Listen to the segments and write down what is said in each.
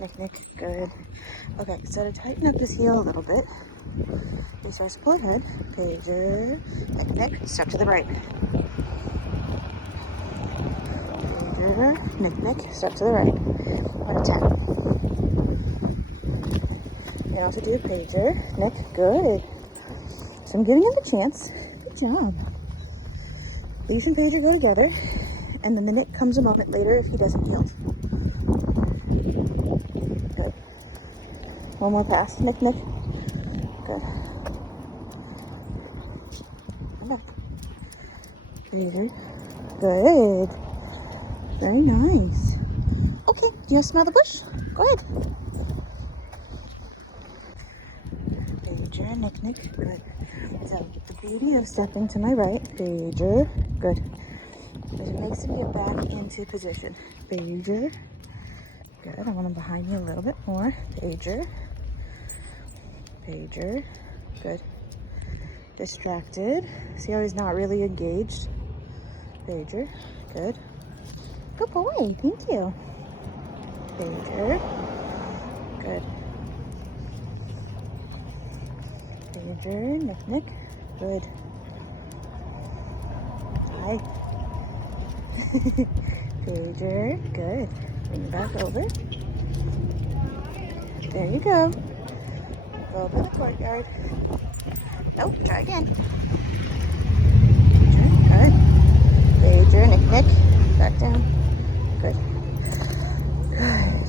Nick, Nick, good. Okay, so to tighten up his heel a little bit, he starts to pull ahead. Pager, Nick, Nick, step to the right. Pager, Nick, Nick, step to the right. Out of 10. And also do a pager, Nick, good. So I'm giving him the chance. Good job. Leash and pager go together, and then the Nick comes a moment later if he doesn't yield. Good. One more pass. Nick, Nick. Good. Come back. Pager. Good. Very nice. Okay, do you want to smell the bush? Go ahead. Pager, Nick, Nick. Good. So get the beauty of stepping to my right. Pager. Good. It makes him get back into position. Pager. Good. I want him behind me a little bit more. Pager. Pager. Good. Distracted. See how he's not really engaged? Pager. Good. Good boy. Thank you. Pager. Good. Pager. Nick, Nick. Good. Hi. Pager. Good. Bring it back over. There you go. Go over the courtyard. Nope. Try again. Pager. Good. Pager. Nick, Nick. Back down. Good. Good.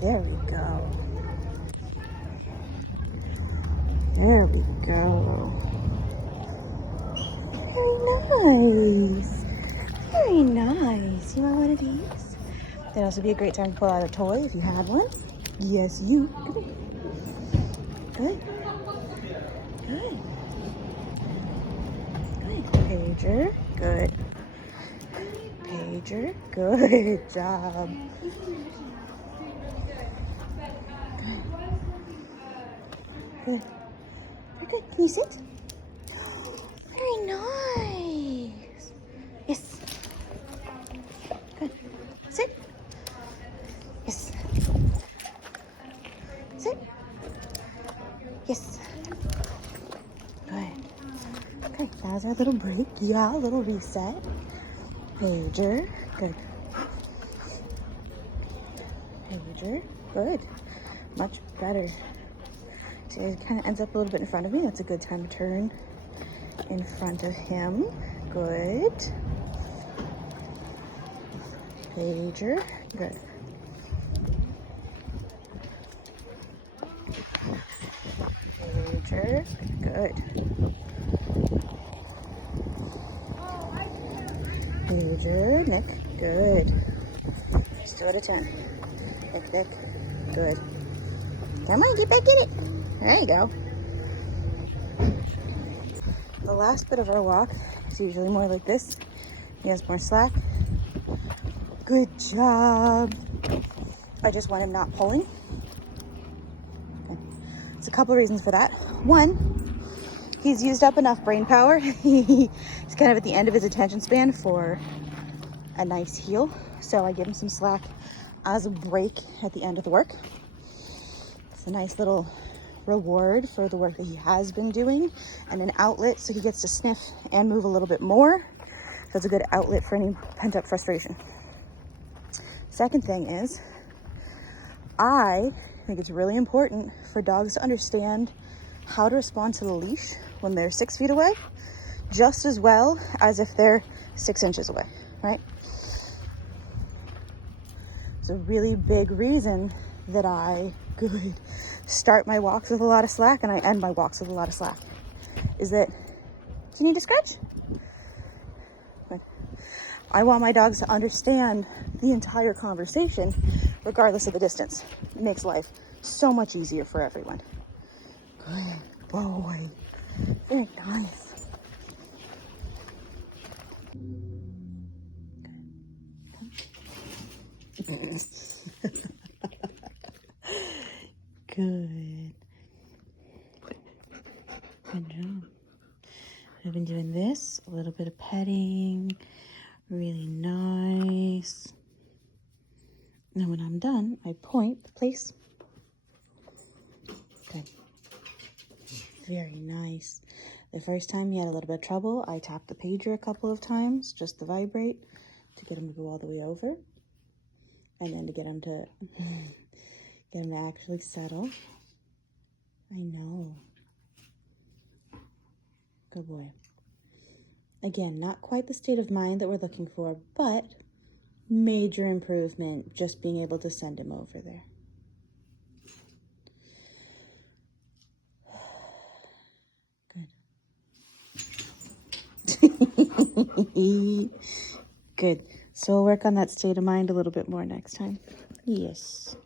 There we go. There we go. Very nice. Very nice. You want one of these? That'd also be a great time to pull out a toy if you had one. Yes, you. Come here. Good. Good. Good. Pager. Good. Pager. Good job. Good. Very good. Can you sit? Very nice. Yes. Good. Sit. Yes. Sit. Yes. Good. Okay, that was our little break. Yeah, a little reset. Pager. Good. Pager. Good. Much better. See, it kind of ends up a little bit in front of me. That's a good time to turn in front of him. Good. Pager. Good. Pager. Good. Pager. Nick. Good. Still at a 10. Nick, Nick. Good. Come on, get back in it. There you go. The last bit of our walk is usually more like this. He has more slack. Good job. I just want him not pulling. Okay. There's a couple of reasons for that. One, he's used up enough brain power. He's kind of at the end of his attention span for a nice heel. So I give him some slack as a break at the end of the work. It's a nice little reward for the work that he has been doing, and an outlet so he gets to sniff and move a little bit more. So it's a good outlet for any pent-up frustration. Second thing is, I think it's really important for dogs to understand how to respond to the leash when they're 6 feet away, just as well as if they're 6 inches away, right? It's a really big reason that I could start my walks with a lot of slack and I end my walks with a lot of slack. Is that, do you need to stretch? But I want my dogs to understand the entire conversation regardless of the distance. It makes life so much easier for everyone. Good boy. Very nice. Good. Good job. I've been doing this, a little bit of petting, really nice. And when I'm done, I point the place. Good. Very nice. The first time he had a little bit of trouble, I tapped the pager a couple of times just to vibrate to get him to go all the way over. And then to get him to actually settle. I know. Good boy. Again, not quite the state of mind that we're looking for, but major improvement just being able to send him over there. Good. Good. So we'll work on that state of mind a little bit more next time. Yes.